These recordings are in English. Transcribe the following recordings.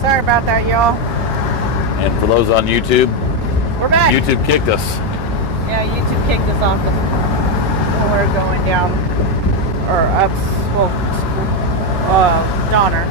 Sorry about that, y'all. And for those on YouTube, We're back. YouTube kicked us. Yeah, YouTube kicked us off when we were going down or up, Donner.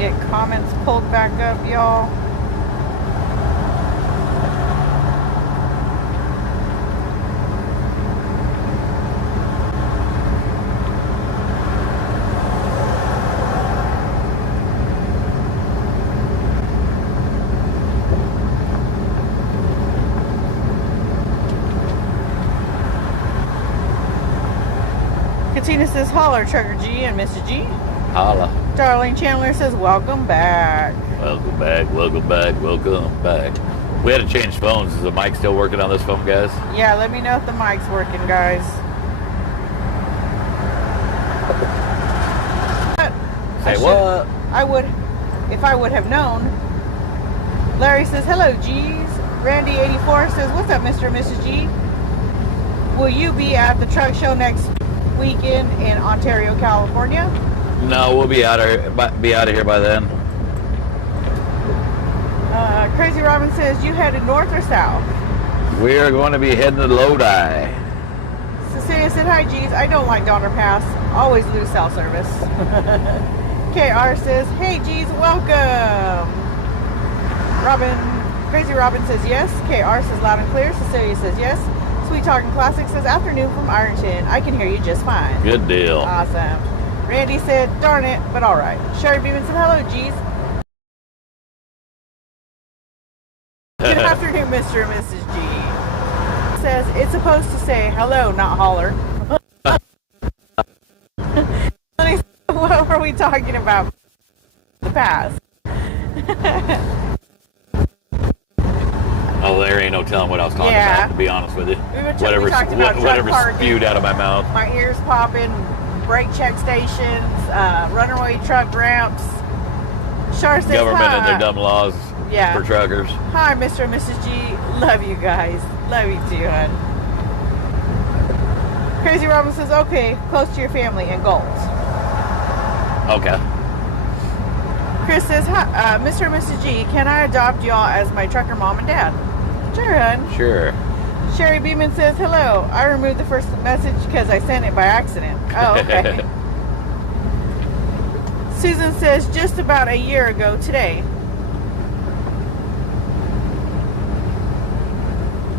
Get comments pulled back up, y'all. Katina says, holler, Trucker G and Mr. G. Holla. Darlene Chandler says, welcome back. Welcome back, welcome back, welcome back. We had to change phones. Is the mic still working on this phone, guys? Yeah, let me know if the mic's working, guys. Say what? I would, if I would have known. Larry says, hello, G's. Randy84 says, what's up, Mr. and Mrs. G? Will you be at the truck show next weekend in Ontario, California? No, we'll be out of here by then. Crazy Robin says, you headed north or south? We are going to be heading to Lodi. Cecilia said, hi, G's. I don't like Donner Pass. Always lose cell service. KR says, hey, G's, welcome. Crazy Robin says, yes. KR says, loud and clear. Cecilia says, yes. Sweet Talking Classic says, afternoon from Ironton. I can hear you just fine. Good deal. Awesome. Randy said, darn it, but all right. Sherry Beeman said, hello, G's. Good afternoon, Mr. and Mrs. G. Says, it's supposed to say hello, not holler. What were we talking about? The past. Oh, there ain't no telling what I was talking about, to be honest with you. Whatever spewed out of my mouth. My ears popping, brake check stations, runaway truck ramps. Char says, Government hi. and their dumb laws for truckers. Hi, Mr. and Mrs. G. Love you guys. Love you too, hon. Crazy Robin says, okay, close to your family in Galt. Okay. Chris says, hi, Mr. and Mrs. G, can I adopt y'all as my trucker mom and dad? Sure, hon. Sure. Sherry Beeman says, hello. I removed the first message because I sent it by accident. Oh, okay. Susan says, just about a year ago today.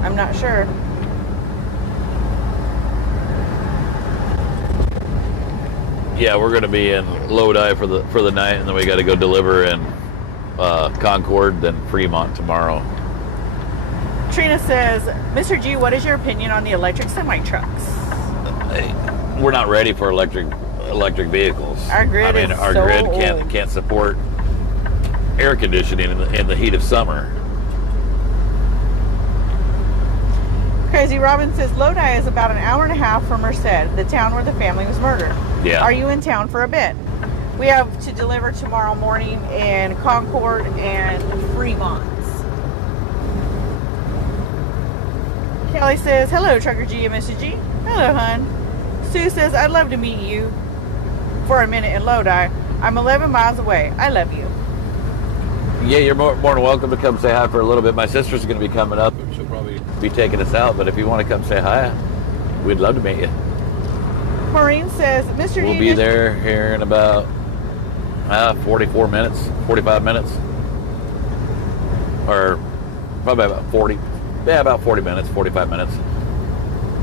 I'm not sure. Yeah, we're going to be in Lodi for the night, and then we got to go deliver in Concord, then Fremont tomorrow. Trina says, Mr. G, what is your opinion on the electric semi-trucks? We're not ready for electric vehicles. Our grid is our so grid old. can't support air conditioning in the heat of summer. Crazy Robin says, Lodi is about an hour and a half from Merced, the town where the family was murdered. Yeah. Are you in town for a bit? We have to deliver tomorrow morning in Concord and Fremont. Kelly says, hello, Trucker G and Mr. G. Hello, hon. Sue says, I'd love to meet you for a minute in Lodi. I'm 11 miles away. I love you. Yeah, you're more than welcome to come say hi for a little bit. My sister's going to be coming up. She'll probably be taking us out, but if you want to come say hi, we'd love to meet you. Maureen says, Mr. G. We'll be there here in about 45 minutes. Or probably about 40. Yeah, about 40 minutes, 45 minutes.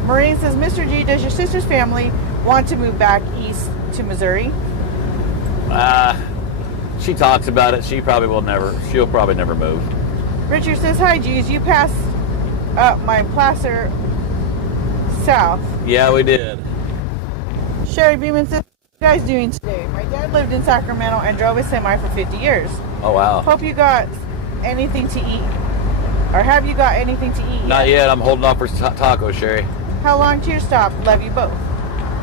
Maureen says, Mr. G, does your sister's family want to move back east to Missouri? She talks about it. She'll probably never move. Richard says, hi, G's. You passed up my Placer south. Yeah, we did. Sherry Beeman says, what are you guys doing today? My dad lived in Sacramento and drove a semi for 50 years. Oh, wow. Hope you got anything to eat. Or have you got anything to eat? Not yet. I'm holding off for tacos, Sherry. How long to your stop? Love you both.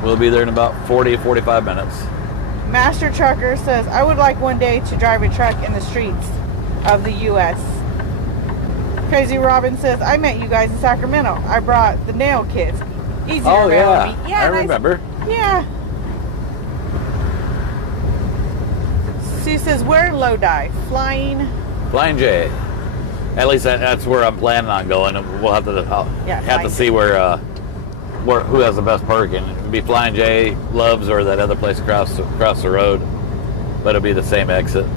We'll be there in about 40, 45 minutes. Master Trucker says, I would like one day to drive a truck in the streets of the U.S. Crazy Robin says, I met you guys in Sacramento. I brought the nail kits. Easy to remember me. Yeah, I remember. Yeah. Sue says, where in Lodi? Flying J. At least that's where I'm planning on going. We'll have to see where who has the best parking. It'd be Flying J, Love's, or that other place across the road. But it'll be the same exit.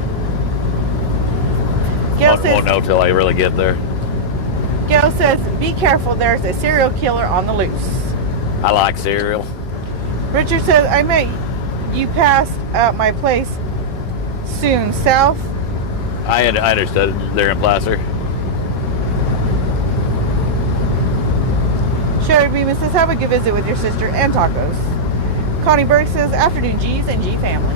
Won't know till I really get there. Gail says, be careful, there's a serial killer on the loose. I like cereal. Richard says, I met you pass my place soon, south. I understood. They're in Placer. Sherry Beeman says, have a good visit with your sister and tacos. Connie Burke says, afternoon G's and G family.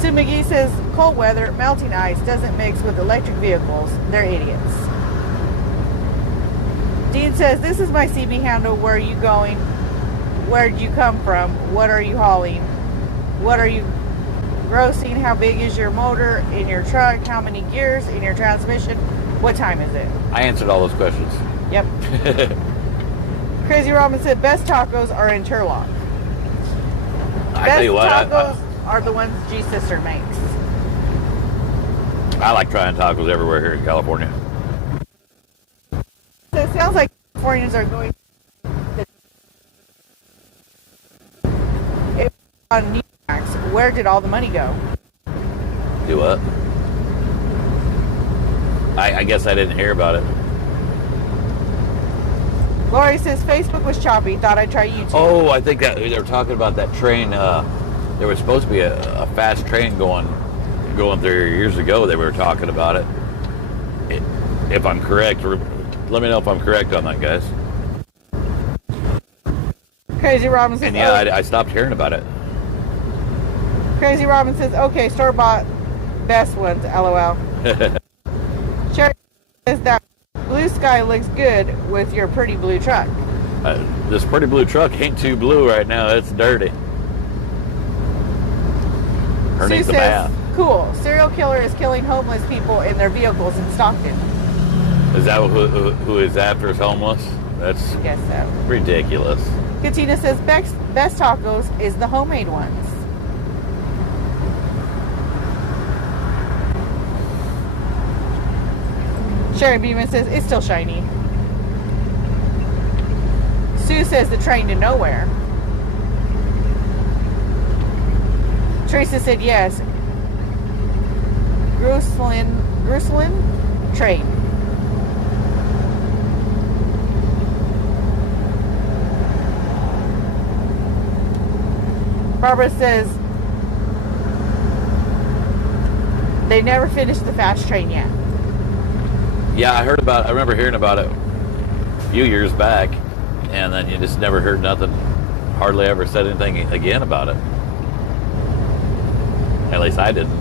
Sue McGee says, cold weather, melting ice doesn't mix with electric vehicles. They're idiots. Dean says, this is my CB handle. Where are you going? Where'd you come from? What are you hauling? What are you grossing? How big is your motor in your truck? How many gears in your transmission? What time is it? I answered all those questions. Yep. Crazy Robin said, best tacos are in Turlock. I tell you what, tacos are the ones G's sister makes. I like trying tacos everywhere here in California. So it sounds like Californians are going on New York. Where did all the money go? Do what? I guess I didn't hear about it. Lori says Facebook was choppy. Thought I'd try YouTube. Oh, I think that they were talking about that train. There was supposed to be a fast train going through years ago. They were talking about it. If I'm correct, let me know if I'm correct on that, guys. Crazy Robin says, and yeah, I stopped hearing about it. Crazy Robin says, okay, store-bought best ones, LOL. Sherry says that blue sky looks good with your pretty blue truck. This pretty blue truck ain't too blue right now. It's dirty. Her needs a bath. Cool. Serial killer is killing homeless people in their vehicles in Stockton. Is that who is after is homeless? That's I guess so. Ridiculous. Katina says best tacos is the homemade ones. Sharon Beeman says it's still shiny. Sue says the train to nowhere. Teresa said yes. Gruslin train. Barbara says they never finished the fast train yet. Yeah, I remember hearing about it a few years back, and then you just never heard nothing, hardly ever said anything again about it. At least I didn't.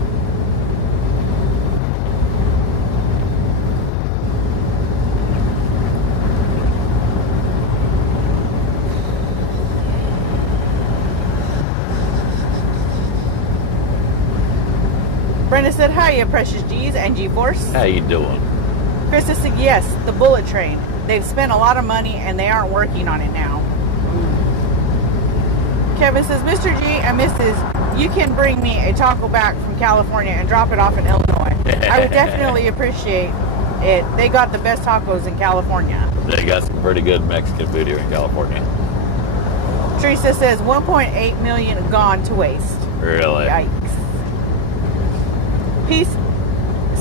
Brenda said, hiya, Precious G's and G-Force. How you doing? Krista said, yes, the bullet train. They've spent a lot of money and they aren't working on it now. Kevin says, Mr. G and Mrs., you can bring me a taco back from California and drop it off in Illinois. I would definitely appreciate it. They got the best tacos in California. They got some pretty good Mexican food here in California. Teresa says, 1.8 million gone to waste. Really? Yikes. Peace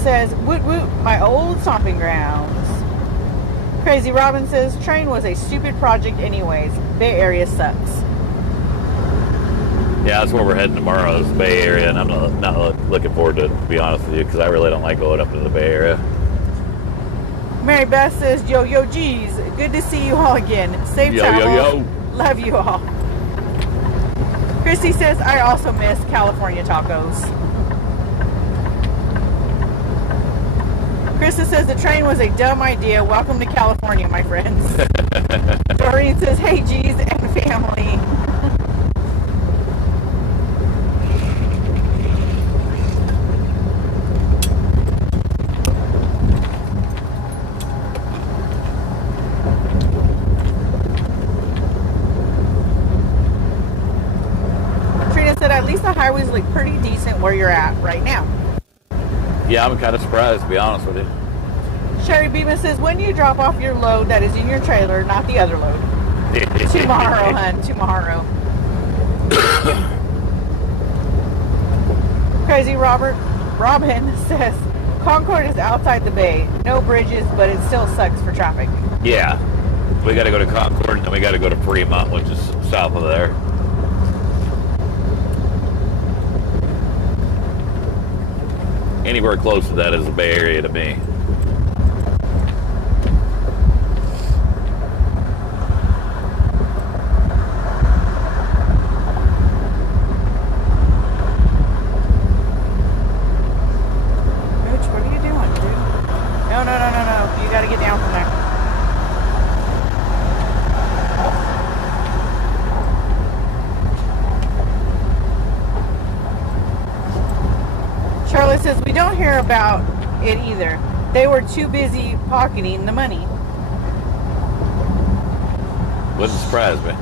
says, woot woot, my old stomping grounds. Crazy Robin says, train was a stupid project anyways. Bay Area sucks. Yeah, that's where we're heading tomorrow, is the Bay Area, and I'm not looking forward to it, to be honest with you, because I really don't like going up to the Bay Area. Mary Beth says, yo, geez, good to see you all again. Safe travel. Yo. Love you all. Christy says, I also miss California tacos. Krista says the train was a dumb idea. Welcome to California, my friends. Doreen says, hey, G's and family. Trina said, at least the highways look pretty decent where you're at right now. Yeah, I'm kind of surprised, to be honest with you. Sherry Beeman says, when do you drop off your load that is in your trailer, not the other load? Tomorrow, hun. Tomorrow. Crazy Robin says, Concord is outside the bay. No bridges, but it still sucks for traffic. Yeah. We got to go to Concord, and then we got to go to Fremont, which is south of there. Anywhere close to that is the Bay Area to me. What are you doing, dude? No. You got to get down from there. Charlotte says, we don't hear about it either. They were too busy pocketing the money. Wouldn't surprise me.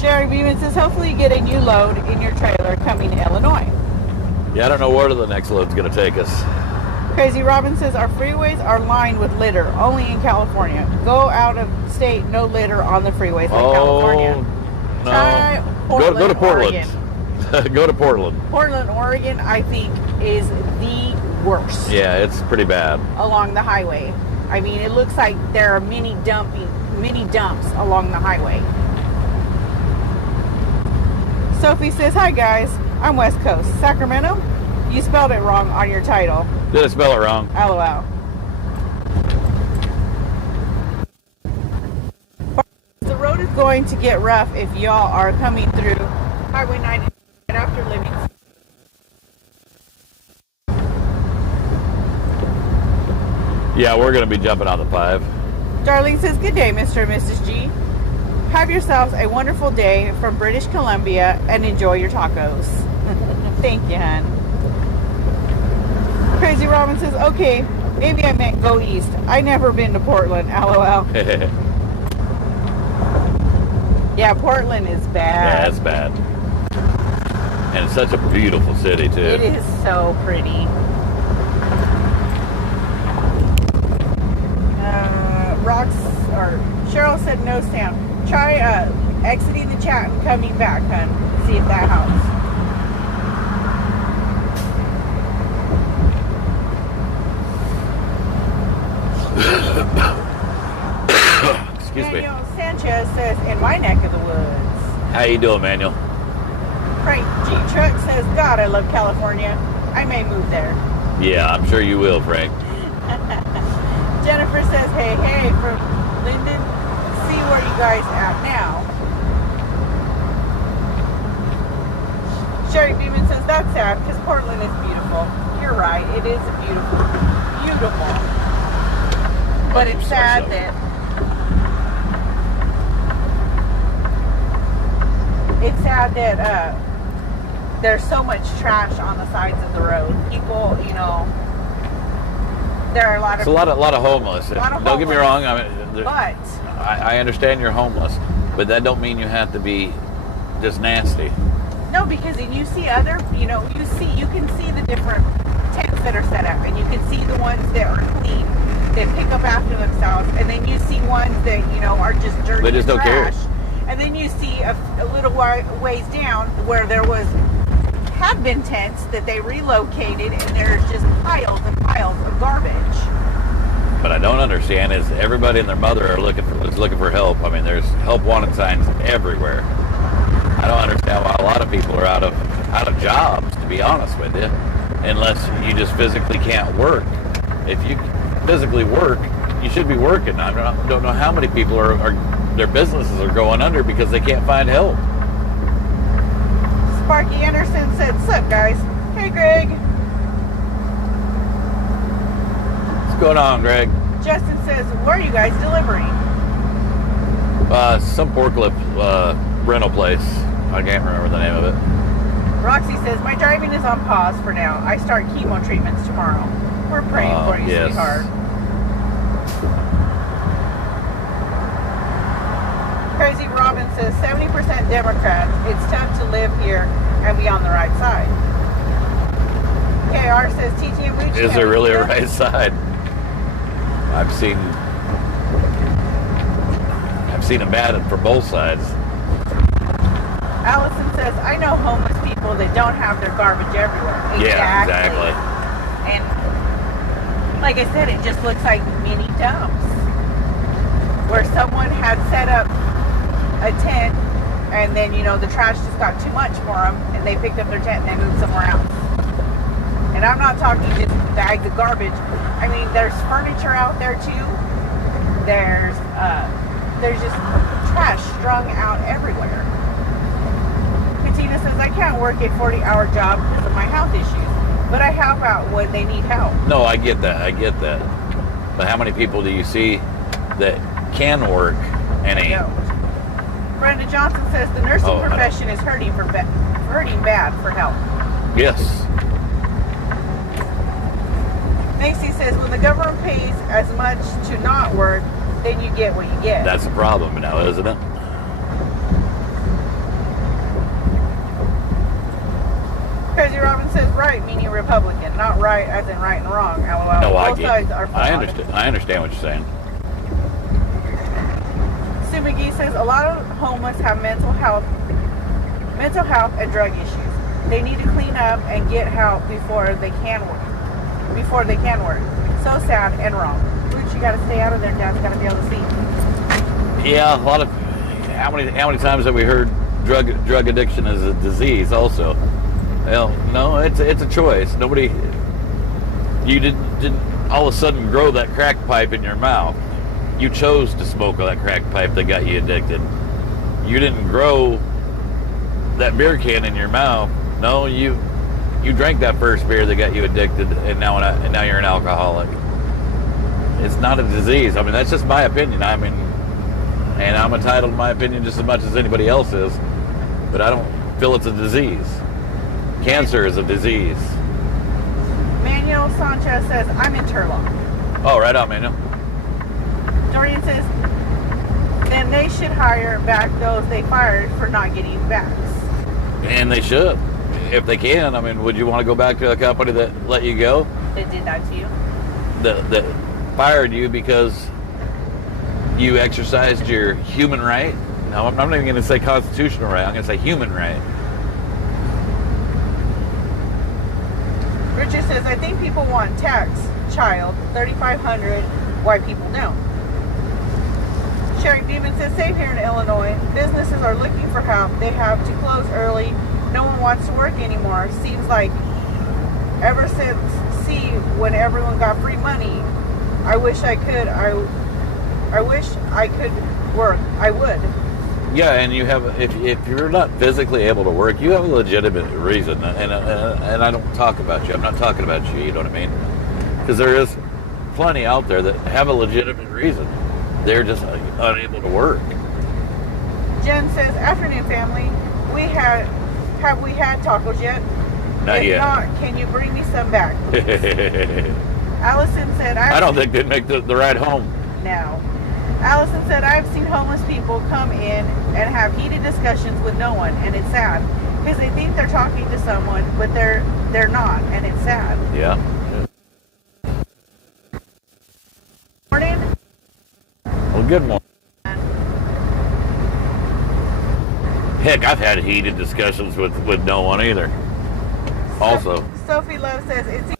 Sherry Beeman says, hopefully you get a new load in your trailer coming to Illinois. Yeah, I don't know where the next load's going to take us. Crazy Robin says, our freeways are lined with litter, only in California. Go out of state, no litter on the freeways like California. No. Try Portland, go to Portland. Oregon. Go to Portland. Portland, Oregon, I think, is the worst. Yeah, it's pretty bad. Along the highway. I mean, it looks like there are mini dumps along the highway. Sophie says, hi guys, I'm West Coast. Sacramento? You spelled it wrong on your title. Did I spell it wrong? LOL. The road is going to get rough if y'all are coming through Highway 90 after living. Yeah, we're going to be jumping on the 5. Darlene says, good day, Mr. and Mrs. G. Have yourselves a wonderful day from British Columbia and enjoy your tacos. Thank you, hon. Crazy Robin says, okay, maybe I meant go east. I never been to Portland, LOL. Yeah, Portland is bad. Yeah, it's bad. And it's such a beautiful city, too. It is so pretty. Cheryl said no sound. Try exiting the chat and coming back, hun. See if that helps. Excuse me. Daniel Sanchez says, in my neck of the woods. How you doing, Manuel? Frank G. Truck says, God, I love California. I may move there. Yeah, I'm sure you will, Frank. Jennifer says, hey, from Linden. See where you guys at now. Sherry Beeman says, that's sad because Portland is beautiful. You're right. It is beautiful. But it's sad that there's so much trash on the sides of the road. People, there are a lot of homeless. Don't get me wrong. I understand you're homeless, but that don't mean you have to be just nasty. No, because you see you can see the different tents that are set up, and you can see the ones that are clean, that pick up after themselves, and then you see ones that are just dirty. They just don't care. And then you see a little ways down where have been tents that they relocated, and there's just piles and piles of garbage. But I don't understand is everybody and their mother is looking for help. I mean, there's help wanted signs everywhere. I don't understand why a lot of people are out of jobs, to be honest with you, unless you just physically can't work. If you physically work, you should be working. I don't know how many people are their businesses are going under because they can't find help. Sparky Anderson said, sup guys? Hey Greg. What's going on, Greg? Justin says, where are you guys delivering? Some forklift rental place. I can't remember the name of it. Roxy says, my driving is on pause for now. I start chemo treatments tomorrow. We're praying for you, yes. sweetheart. Crazy Robin says, 70% Democrats. It's tough to live here and be on the right side. KR says, teaching and reaching. Is there really a right side? I've seen them bad for both sides. Allison says, I know homeless people that don't have their garbage everywhere. Yeah, exactly. And like I said, it just looks like mini dumps where someone had set up a tent and then, you know, the trash just got too much for them and they picked up their tent and they moved somewhere else. And I'm not talking just bags of garbage. I mean, there's furniture out there too. There's just trash strung out everywhere. Katina says, I can't work a 40-hour job because of my health issues, but I help out when they need help. No, I get that. But how many people do you see that can work and ain't? Brenda Johnson says, the nursing profession is hurting bad for health. Yes. Macy says, when the government pays as much to not work, then you get what you get. That's the problem now, isn't it? Crazy Robin says, right, meaning Republican, not right as in right and wrong. LOL. No, both sides are flawed. I understand what you're saying. Sue McGee says, a lot of homeless have mental health and drug issues. They need to clean up and get help before they can work. So sad and wrong. Roots, you got to stay out of there. Dad's got to be able to see. Yeah, a lot of. How many times have we heard drug addiction is a disease? Also, well, no, it's a choice. Nobody. You didn't all of a sudden grow that crack pipe in your mouth. You chose to smoke that crack pipe that got you addicted. You didn't grow that beer can in your mouth. No, you drank that first beer that got you addicted, and now you're an alcoholic. It's not a disease. I mean, that's just my opinion. I mean, and I'm entitled to my opinion just as much as anybody else is, but I don't feel it's a disease. Cancer is a disease. Manuel Sanchez says, I'm in Turlock. Oh, right on, Manuel. Dorian says, then they should hire back those they fired for not getting backs. And they should, if they can. I mean, would you want to go back to a company that let you go? That did that to you? That fired you because you exercised your human right? No, I'm not even going to say constitutional right. I'm going to say human right. Richard says, I think people want tax child $3,500. Why people don't. Sherry Beeman says, same here in Illinois. Businesses are looking for help. They have to close early. No one wants to work anymore. Seems like ever since when everyone got free money, I wish I could work. I would. Yeah, and you have, if you're not physically able to work, you have a legitimate reason, and I don't talk about you. I'm not talking about you. You know what I mean? Because there is plenty out there that have a legitimate reason. They're just unable to work. Jen says, afternoon family, have we had tacos yet? Not yet. If not, can you bring me some back? Allison said, I don't think they'd make the ride home. No. Allison said, I've seen homeless people come in and have heated discussions with no one, and it's sad. Because they think they're talking to someone, but they're not, and it's sad. Yeah. Morning. Well, good morning. Heck, I've had heated discussions with no one either. Also. Sophie Love says, it's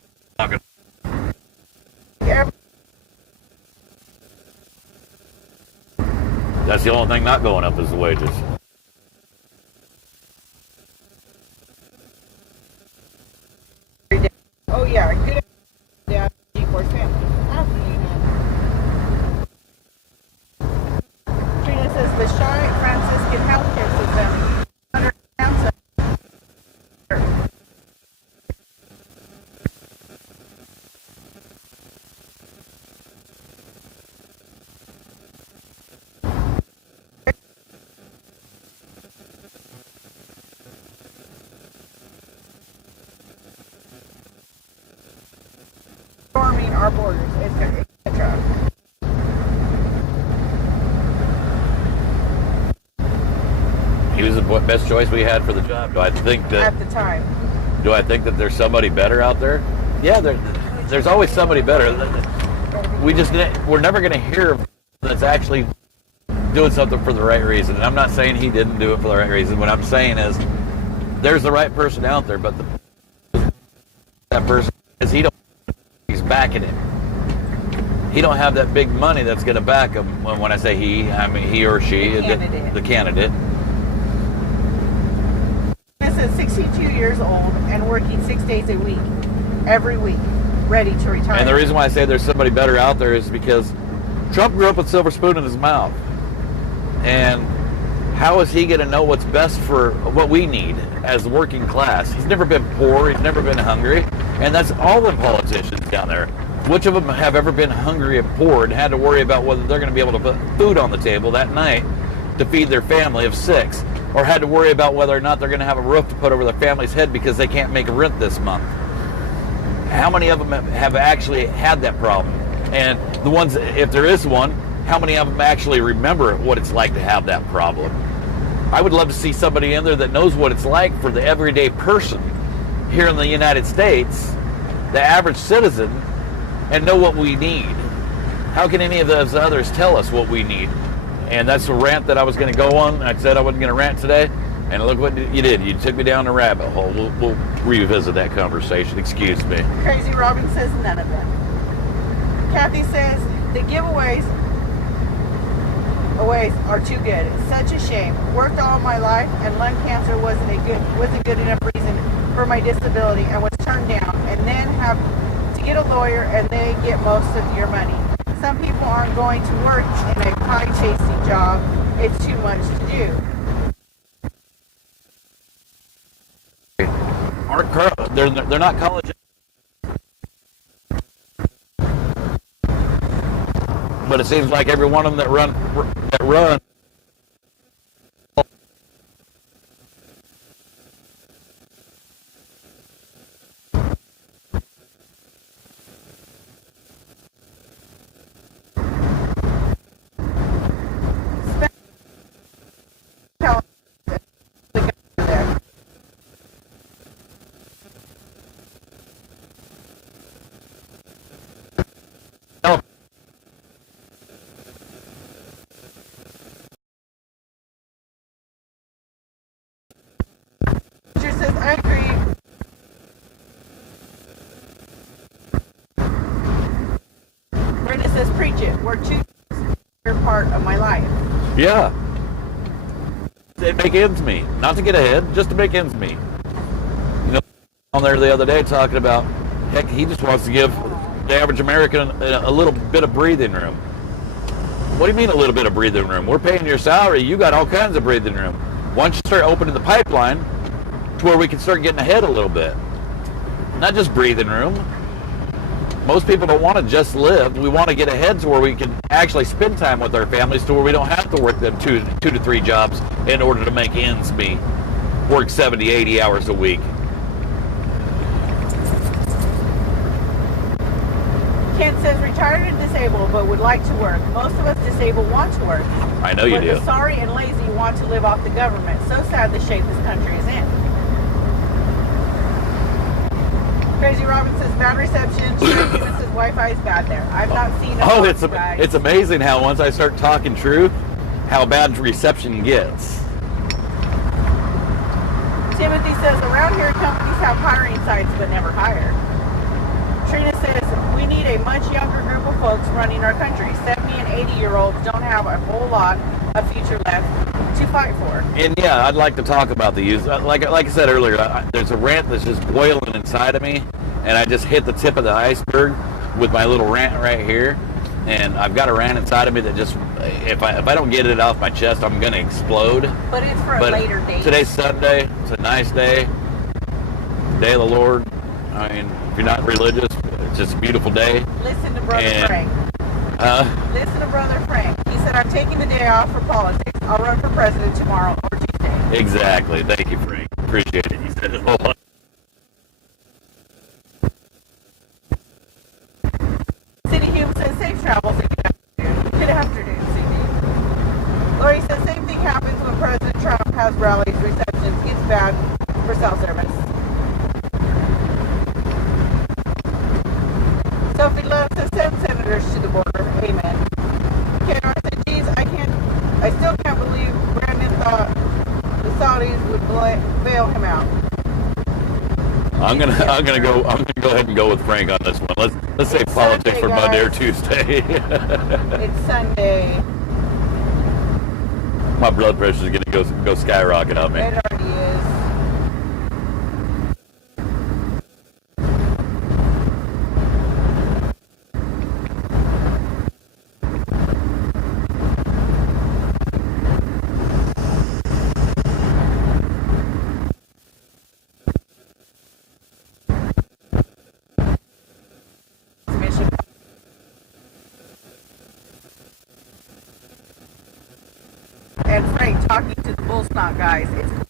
that's the only thing not going up is the wages. Oh yeah, good idea. G-Force family. Absolutely. Trina says the Shaw Franciscan healthcare system under cancer. our borders, etc. He was the best choice we had for the job. Do I think that at the time? Do I think that there's somebody better out there? Yeah, there's always somebody better. We're never going to hear that's actually doing something for the right reason. And I'm not saying he didn't do it for the right reason. What I'm saying is there's the right person out there, but that person is he's backing it. He don't have that big money that's going to back him. When I say he, I mean he or she, the candidate. This is 62 years old and working 6 days a week, every week, ready to retire. And the reason why I say there's somebody better out there is because Trump grew up with a silver spoon in his mouth. And how is he going to know what's best for what we need as the working class? He's never been poor. He's never been hungry. And that's all the politicians down there. Which of them have ever been hungry and poor and had to worry about whether they're going to be able to put food on the table that night to feed their family of 6? Or had to worry about whether or not they're going to have a roof to put over their family's head because they can't make rent this month? How many of them have actually had that problem? And the ones, if there is one, how many of them actually remember what it's like to have that problem? I would love to see somebody in there that knows what it's like for the everyday person here in the United States, the average citizen, and know what we need. How can any of those others tell us what we need? And that's the rant that I was going to go on. I said I wasn't going to rant today, and look what you did. You took me down a rabbit hole. We'll revisit that conversation. Excuse me. Crazy Robin says none of them. Kathy says the giveaways are too good. It's such a shame. Worked all my life, and lung cancer wasn't good enough reason for my disability, and was turned down. And then have to get a lawyer, and they get most of your money. Some people aren't going to work in a pie-chasing job. It's too much to do. They're not college. But it seems like every one of them that run. I agree. Brenda says, preach it. We're too part of my life. Yeah. They make ends meet. Not to get ahead, just to make ends meet. You know, on there the other day talking about, heck, he just wants to give the average American a little bit of breathing room. What do you mean a little bit of breathing room? We're paying your salary. You got all kinds of breathing room. Why don't you start opening the pipeline to where we can start getting ahead a little bit? Not just breathing room. Most people don't want to just live. We want to get ahead to where we can actually spend time with our families, to where we don't have to work them two to three jobs in order to make ends meet. Work 70, 80 hours a week. Ken says, retired and disabled, but would like to work. Most of us disabled want to work. I know you do. But the sorry and lazy want to live off the government. So sad the shape this country is in. Crazy Robin says, bad reception. Eunice says, Wi-Fi is bad there. I've not seen it. It's amazing how once I start talking truth, how bad reception gets. Timothy says, around here companies have hiring sites but never hire. Trina says, we need a much younger group of folks running our country. 70 and 80-year-olds don't have a whole lot of future left to fight for. And yeah, I'd like to talk about the youth. Like I said earlier, there's a rant that's just boiling inside of me, and I just hit the tip of the iceberg with my little rant right here. And I've got a rant inside of me that just, if I don't get it off my chest, I'm going to explode. But it's for a later date. Today's Sunday. It's a nice day. Day of the Lord. I mean, if you're not religious, it's just a beautiful day. Listen to Brother Frank. Listen to Brother Frank. He said, I'm taking the day off for politics. I'll run for president tomorrow or Tuesday. Exactly. Thank you, Frank. Appreciate it. You said it all. travels a good afternoon. Good afternoon, CD. Lori says, same thing happens when President Trump has rallies, receptions. It's bad for cell service. Sophie Love says, send senators to the border. Amen. Kenor said, geez, I still can't believe Brandon thought the Saudis would bail him out. I'm gonna go ahead and go with Frank on this one. Let's say politics Sunday, for Monday or Tuesday. It's Sunday. My blood pressure is gonna go skyrocket on me. It already is. And Frank talking to the bull snot guys. It's cool.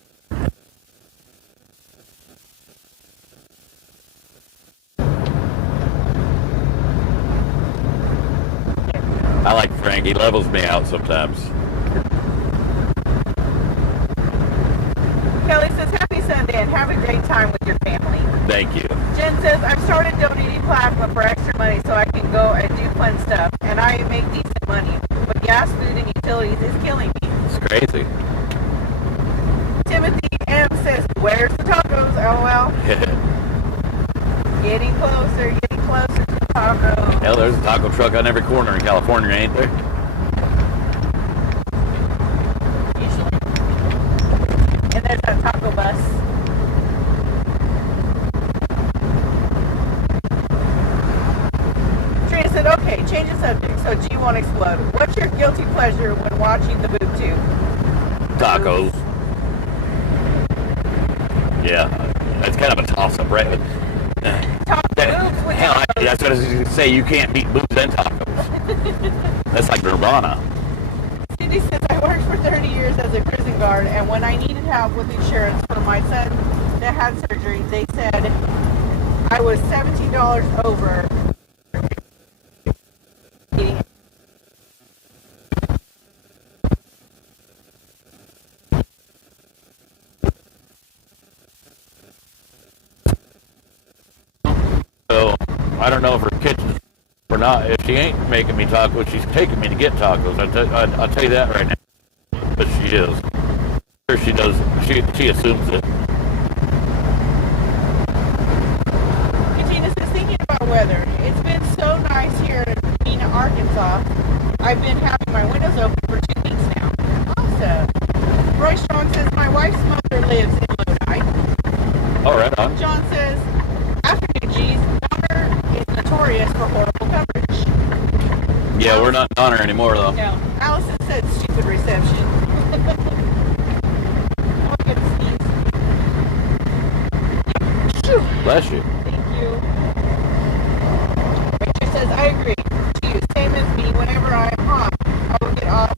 I like Frank. He levels me out sometimes. Kelly says, happy Sunday and have a great time with your family. Thank you. Jen says, I've started donating plasma for extra money so I can go and do fun stuff. And I make decent money. But gas, food, and utilities is killing me. It's crazy. Timothy M says, where's the tacos? LOL. Getting closer to the tacos. Hell, there's a taco truck on every corner in California, ain't there? Usually. And there's that taco bus. Trina said, okay, change the subject so G won't explode. What's your guilty pleasure when watching the boob tube? Tacos. Yeah, that's kind of a toss-up, right? Hell, that's what I was going to say. You can't beat boobs and tacos. That's like nirvana. Cindy says, I worked for 30 years as a prison guard, and when I needed help with insurance for my son that had surgery, they said I was $17 over. So, I don't know if her kitchen or not. If she ain't making me tacos, she's taking me to get tacos. I'll tell you that right now. But she is. Sure she does. She assumes it. Katina says, thinking about weather. It's been so nice here in Mena, Arkansas. I've been having my windows open for 2 weeks now. Awesome. Roy Strong says, my wife's mother lives in Lodi. Oh, right on. John says, afternoon, G's. Donner is notorious for horrible coverage. Yeah, we're not on her anymore, though. No. Allison said stupid reception. Oh, goodness. Bless you. Thank you. Rachel says, I agree. To you, same as me. Whenever I'm hot, I will get off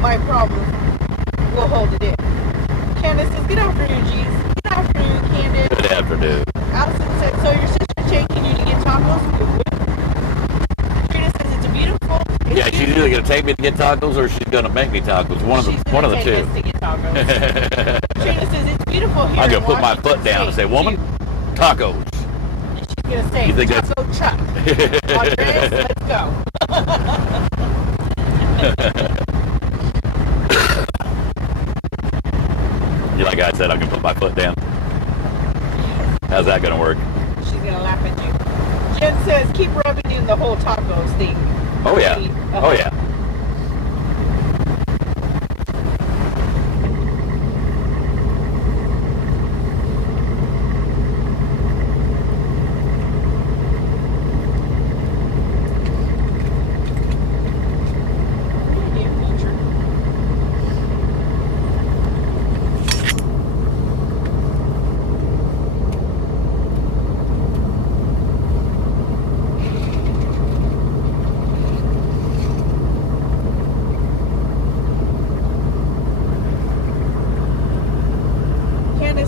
my problems. We'll hold it in. Candace says, good afternoon, G's. Good afternoon, Candace. Good afternoon. Allison said, so your sister's taking you to get tacos? Trina says, it's a beautiful. Yeah, she's either going to take me to get tacos or she's going to make me tacos. One of the two. She's going to take us to get tacos. Trina says, it's beautiful here. I'm going to put my foot down and say, woman, tacos. And she's going to say, You think taco truck. Andres, let's go. Like I said, I'm going to put my foot down. How's that going to work? She's going to laugh at you. Jen says, keep rubbing in the whole tacos thing. Oh, yeah. Oh, yeah.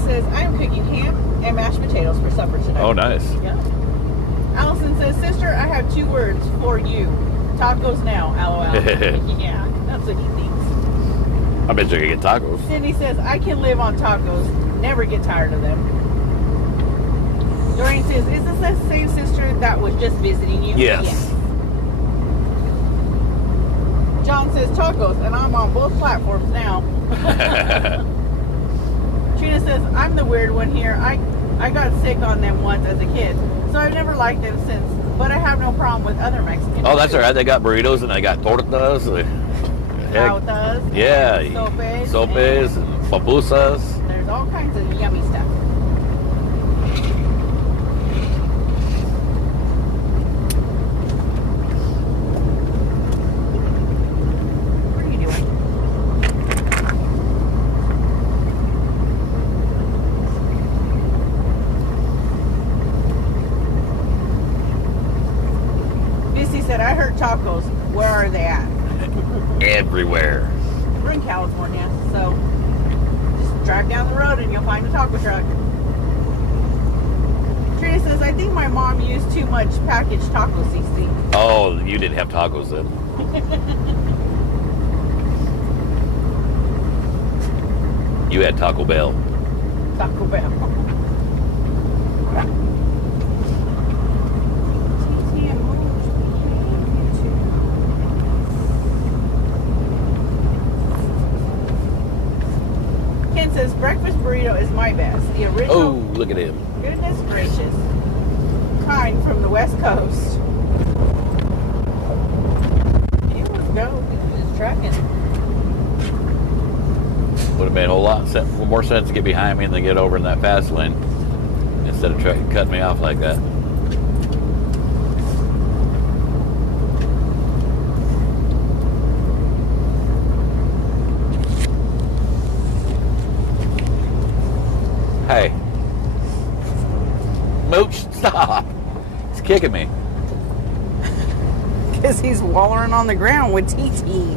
Says, I'm cooking ham and mashed potatoes for supper tonight. Oh, nice. Yeah. Allison says, sister, I have 2 words for you. Tacos now, LOL. Yeah, that's what he thinks. I bet you can get tacos. Cindy says, I can live on tacos. Never get tired of them. Doreen says, is this the same sister that was just visiting you? Yes. John says tacos, and I'm on both platforms now. Trina says, I'm the weird one here. I got sick on them once as a kid, so I've never liked them since, but I have no problem with other Mexican Oh, that's all right. They got burritos and they got tortas. Flautas. Yeah. Sopes. And pupusas. There's all kinds of yummy stuff. Said, I heard tacos. Where are they at? Everywhere. We're in California, so just drive down the road and you'll find a taco truck. Trina says, I think my mom used too much packaged taco CC. Oh, you didn't have tacos then. You had Taco Bell. Taco Bell. Says breakfast burrito is my best. The original. Oh, look at him. Goodness gracious. Kind from the West Coast. Here we go. It's trucking. Would have made a whole lot more sense to get behind me and then get over in that fast lane instead of cutting me off like that. Hey. Mooch, stop. He's kicking me. Because he's wallering on the ground with TT.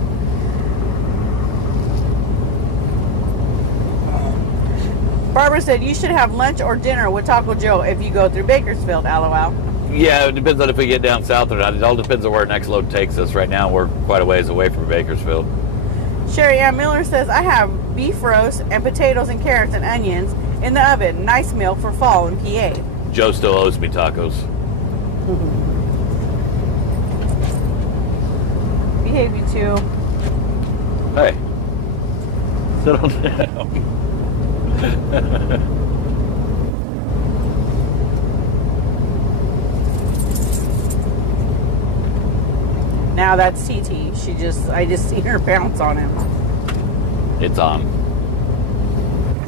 Barbara said you should have lunch or dinner with Taco Joe if you go through Bakersfield, LOL. Yeah, it depends on if we get down south or not. It all depends on where next load takes us. Right now, we're quite a ways away from Bakersfield. Sherry Ann Miller says, I have beef roast and potatoes and carrots and onions in the oven. Nice meal for fall in PA. Joe still owes me tacos. Behave you too. Hey. Sit on down. Now that's TT. I just seen her bounce on him. It's on.